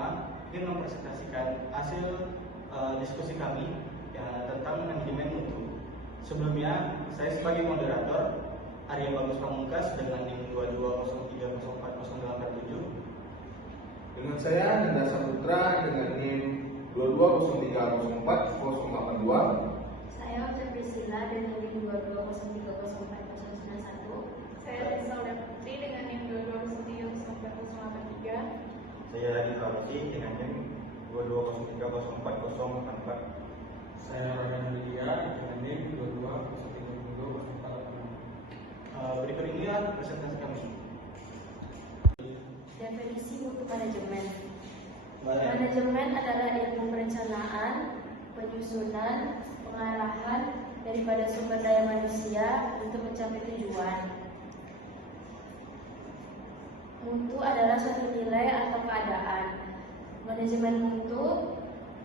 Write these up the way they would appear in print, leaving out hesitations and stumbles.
pertama ingin mempresentasikan hasil diskusi kami tentang manajemen mutu. Sebelumnya, saya sebagai moderator Arya Bagus Pamungkas dengan NIM 2203040887. Dengan saya Nanda Saputra dengan NIM 2203040882. Saya Ocha Priscilla dengan NIM 2203040991. Saya Lisa Putri dengan NIM 2203040883. Saya Radhi Fauzi dengan NIM 22030404. Saya Ramadhan Widya dengan NIM 22030486. Berikut inilah presentasi kami. Definisi mutu manajemen. Manajemen adalah ilmu perencanaan, penyusunan, pengarahan daripada sumber daya manusia untuk mencapai tujuan. Mutu adalah suatu nilai atau keadaan. Manajemen mutu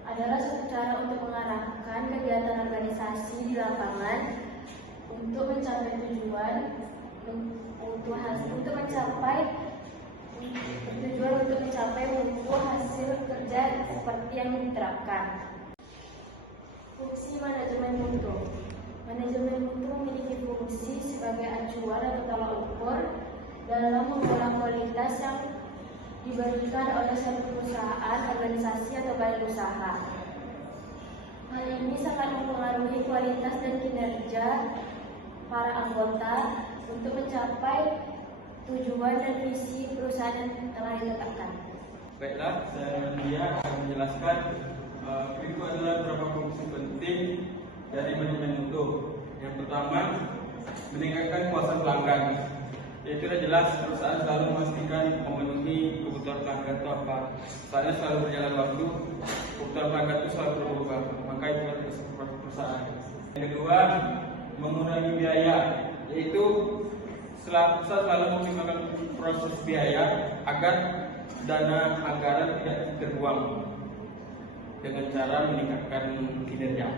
adalah suatu cara untuk mengarahkan kegiatan organisasi di lapangan untuk mencapai tujuan, untuk mencapai mutu hasil kerja seperti yang diterapkan. Fungsi manajemen mutu. Manajemen mutu memiliki fungsi sebagai acuan atau tolak ukur dalam mengukur kualitas yang diberikan oleh suatu perusahaan, organisasi atau badan usaha. Hal ini sangat mempengaruhi kualitas dan kinerja para anggota untuk mencapai tujuan dan visi perusahaan yang telah ditetapkan. Baiklah, saya Widya akan menjelaskan berikut adalah beberapa fungsi penting dari manajemen mutu. Yang pertama, meningkatkan kepuasan pelanggan. Yaitu sudah jelas perusahaan selalu memastikan memenuhi kebutuhan pelanggan itu apa. Soalnya selalu berjalan waktu, kebutuhan pelanggan itu selalu berubah. Maka itu harus perusahaan. Yang kedua, mengurangi biaya. Yaitu perusahaan selalu mengoptimalkan proses biaya agar dana anggaran tidak terbuang dengan cara meningkatkan kinerja.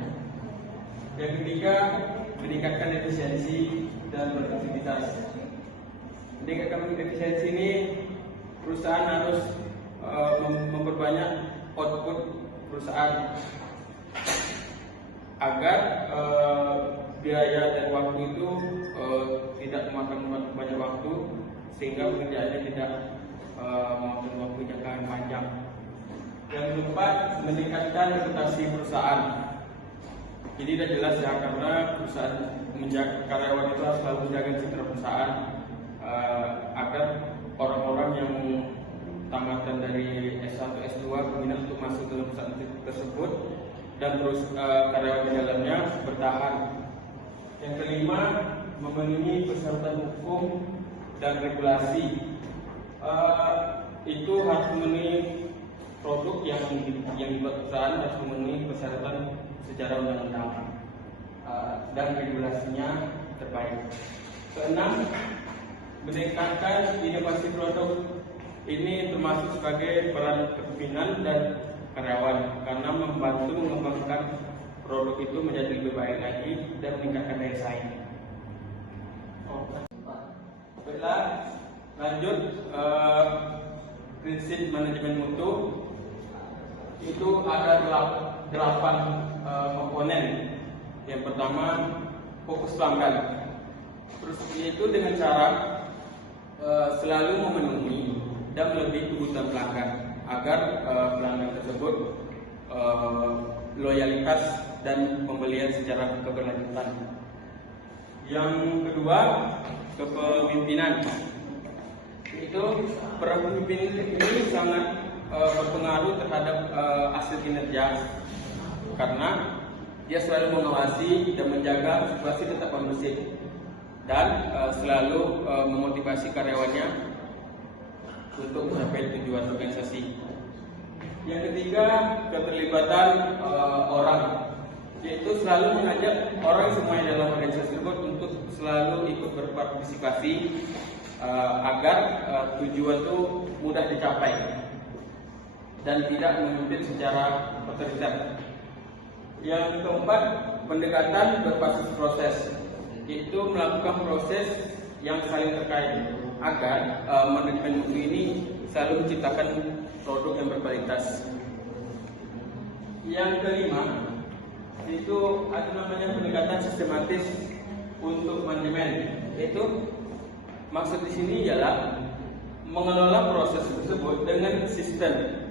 Yang ketiga, meningkatkan efisiensi dan produktivitas. Meningkatkan efisiensi ini perusahaan harus memperbanyak output perusahaan agar biaya dan waktu itu tidak memakan banyak waktu sehingga pekerjaannya tidak memakan waktu jangka panjang. Yang keempat, meningkatkan reputasi perusahaan. Jadi sudah jelas ya, karena perusahaan menjaga karyawan itu harus selalu menjaga citra perusahaan agar orang-orang yang tamatan dari S1, S2 berminat untuk masuk dalam perusahaan tersebut dan terus karyawan di dalamnya bertahan. Yang kelima, memenuhi persyaratan hukum dan regulasi. Itu harus memenuhi produk yang dibuat perusahaan harus memenuhi persyaratan secara undang-undang dan regulasinya terbaik. Keenam, meningkatkan inovasi produk. Ini termasuk sebagai peran kepemimpinan dan karyawan karena membantu mengembangkan produk itu menjadi lebih baik lagi dan meningkatkan daya saing. Baiklah, lanjut prinsip manajemen mutu. Itu ada 8 komponen. Yang pertama, fokus pelanggan. Terus itu dengan cara selalu memenuhi dan melebihi kebutuhan pelanggan agar pelanggan tersebut loyalitas dan pembelian secara keberlanjutan. Yang kedua, kepemimpinan. Itu peran pemimpin ini sangat berpengaruh terhadap hasil kinerja karena dia selalu mengawasi dan menjaga situasi tetap kondusif dan selalu memotivasi karyawannya untuk mencapai tujuan organisasi. Yang ketiga, keterlibatan orang, yaitu selalu mengajak orang semuanya dalam organisasi tersebut untuk selalu ikut berpartisipasi agar tujuan itu mudah dicapai dan tidak memimpin secara otoriter. Yang keempat, pendekatan berbasis proses, yaitu melakukan proses yang saling terkait agar manajemen mutu ini selalu menciptakan produk yang berkualitas. kualitas. Yang kelima itu ada namanya pendekatan sistematis untuk manajemen. Itu maksud di sini ialah mengelola proses tersebut dengan sistem.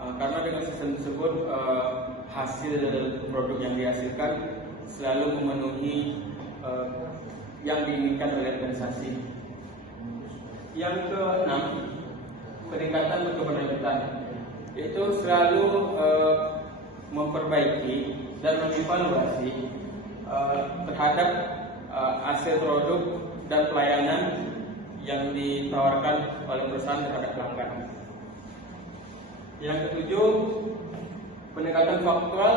Karena dengan sistem tersebut hasil produk yang dihasilkan selalu memenuhi yang diinginkan oleh organisasi. Yang keenam, peningkatan berkeberlanjutan, yaitu selalu memperbaiki dan mengevaluasi terhadap hasil produk dan pelayanan yang ditawarkan oleh perusahaan terhadap pelanggan. Yang ketujuh, pendekatan faktual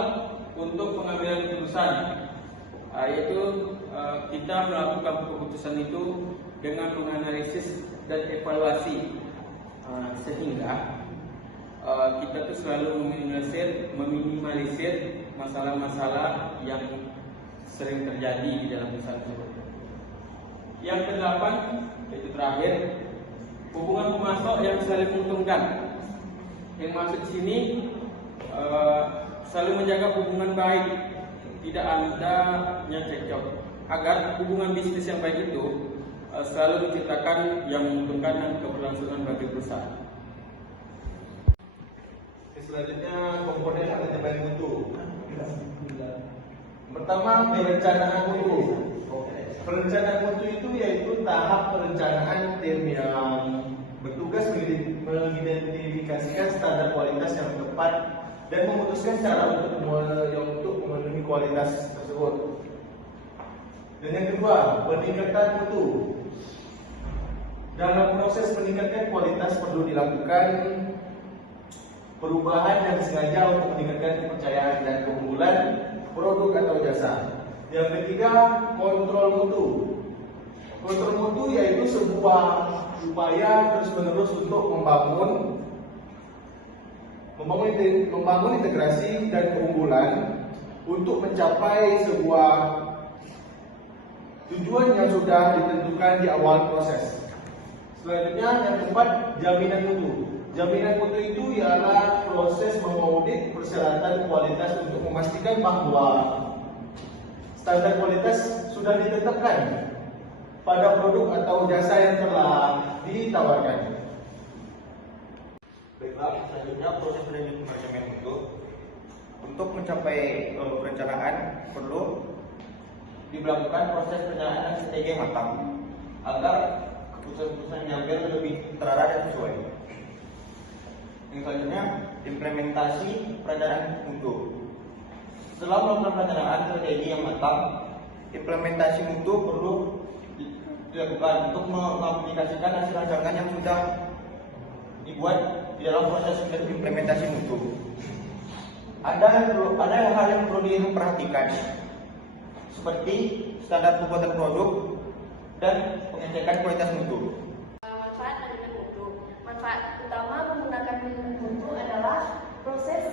untuk pengambilan keputusan, yaitu kita melakukan keputusan itu dengan menganalisis dan evaluasi, sehingga kita tuh selalu meminimalisir masalah-masalah yang sering terjadi di dalam perusahaan tersebut. Yang kedelapan, yaitu terakhir, hubungan pemasok yang saling menguntungkan. Yang maksud di sini selalu menjaga hubungan baik, tidak adanya cekcok, agar hubungan bisnis yang baik itu selalu diciptakan yang menguntungkan dan keberlangsungan bagi perusahaan. Selanjutnya komponen manajemen mutu. Pertama, perencanaan mutu. Perencanaan mutu itu yaitu tahap perencanaan tim yang bertugas mengidentifikasikan standar kualitas yang tepat dan memutuskan cara untuk memenuhi kualitas tersebut. Dan yang kedua, peningkatan mutu. Dalam proses meningkatkan kualitas perlu dilakukan perubahan yang sengaja untuk meningkatkan kepercayaan dan keunggulan produk atau jasa. Yang ketiga, kontrol mutu. Kontrol mutu yaitu sebuah upaya terus-menerus untuk membangun integrasi dan keunggulan untuk mencapai sebuah tujuan yang sudah ditentukan di awal proses. Selanjutnya, yang keempat, jaminan mutu. Jaminan mutu itu ialah proses mengaudit persyaratan kualitas untuk memastikan bahwa standar kualitas sudah ditetapkan pada produk atau jasa yang telah ditawarkan. Baiklah, selanjutnya proses manajemen mutu. Untuk mencapai perencanaan perlu dilakukan proses perencanaan strategi yang matang agar keputusan-keputusan yang diambil lebih terarah dan sesuai. Yang selanjutnya, implementasi perencanaan mutu. Setelah melakukan perencanaan strategi yang matang, implementasi mutu perlu dilakukan untuk mengaplikasikan hasil rancangan yang sudah dibuat di dalam proses implementasi mutu. Ada hal yang perlu diperhatikan, seperti standar pembuatan produk dan pengecekan kualitas mutu. Manfaat manajemen mutu. Manfaat utama menggunakan manajemen mutu adalah proses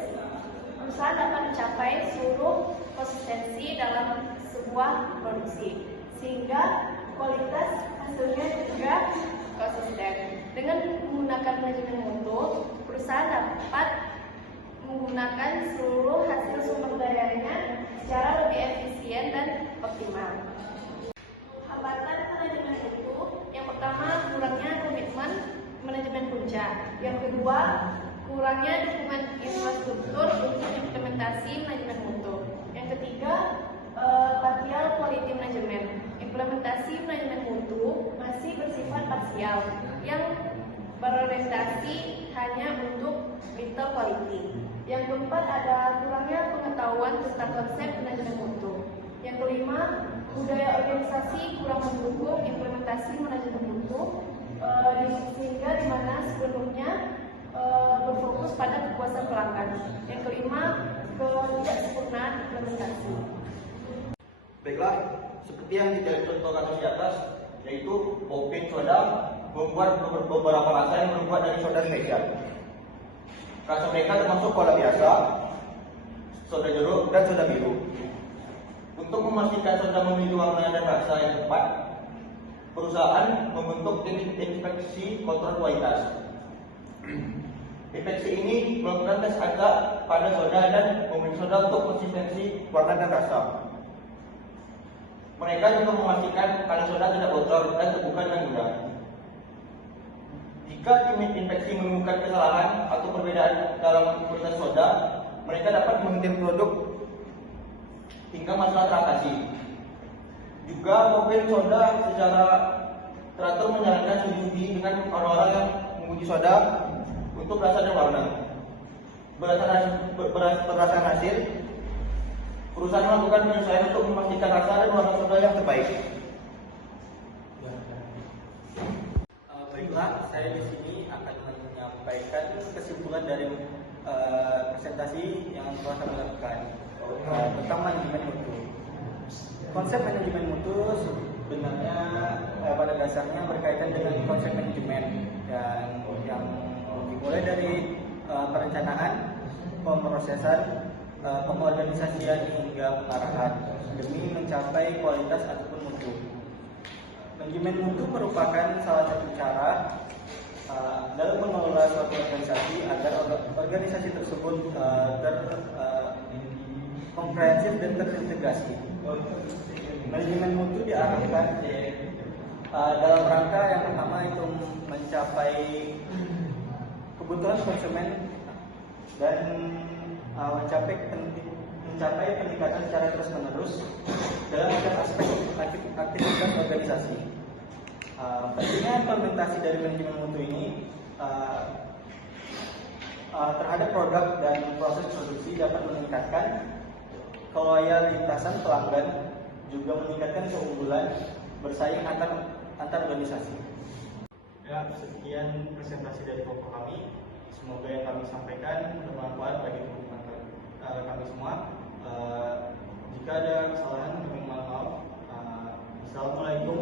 perusahaan dapat mencapai seluruh konsistensi dalam sebuah produksi, sehingga kualitas hasilnya juga konsisten. Dengan menggunakan manajemen mutu, perusahaan dapat menggunakan seluruh hasil sumber dayanya secara lebih efisien dan optimal. Hambatan manajemen mutu, yang pertama, kurangnya komitmen manajemen puncak. Yang kedua, kurangnya dukungan infrastruktur untuk implementasi manajemen mutu. Yang ketiga, partial quality management. Implementasi manajemen mutu masih bersifat parsial yang berorientasi hanya untuk little quality. Yang keempat, ada kurangnya pengetahuan tentang konsep manajemen mutu. Yang kelima, budaya organisasi kurang mendukung implementasi manajemen mutu, sehingga di mana sebelumnya berfokus pada kepuasan pelanggan. Yang kelima, ketidaksempurnaan implementasi. Baiklah, seperti yang dicontohkan di atas, yaitu Popin Soda membuat beberapa rasa yang terbuat dari soda spesial. Rasa mereka termasuk cola biasa, soda jeruk, dan soda biru. Untuk memastikan soda memiliki warna dan rasa yang tepat, perusahaan membentuk tim inspeksi kontrol kualitas. Deteksi ini melakukan tes agak pada soda dan pemilik soda untuk konsistensi warna dan rasa. Mereka juga memastikan kaleng soda tidak bocor dan terbuka dengan mudah. Jika tim infeksi menemukan kesalahan atau perbedaan dalam proses soda, mereka dapat menghentikan produk hingga masalah teratasi. Juga mobil soda secara teratur menjalankan studi dengan orang-orang yang menguji soda untuk rasa dan warna. Berdasarkan hasil, perusahaan melakukan penyesuaian untuk memastikan rasa dan warna soda yang terbaik. Baiklah, saya di sini akan menyampaikan kesimpulan dari presentasi yang telah kami lakukan tentang manajemen mutu. Konsep manajemen mutu sebenarnya pada dasarnya berkaitan dengan konsep manajemen dan yang dimulai dari perencanaan, pemrosesan, pengorganisasian hingga pengarahan demi mencapai kualitas ataupun mutu. Manajemen mutu merupakan salah satu cara dalam mengelola suatu organisasi agar organisasi tersebut komprehensif dan terintegrasi. Manajemen mutu diarahkan dalam rangka yang pertama itu mencapai kebutuhan konsumen dan mencapai peningkatan secara terus-menerus dalam setiap aspek aktivitas organisasi. Pentingnya implementasi dari manajemen mutu ini terhadap produk dan proses produksi dapat meningkatkan keloyalitasan pelanggan, juga meningkatkan keunggulan bersaing antar organisasi. Ya, sekian presentasi dari kelompok kami. Semoga yang kami sampaikan bermanfaat bagi teman-teman kami semua. Jika ada kesalahan, kami mohon maaf. Assalamualaikum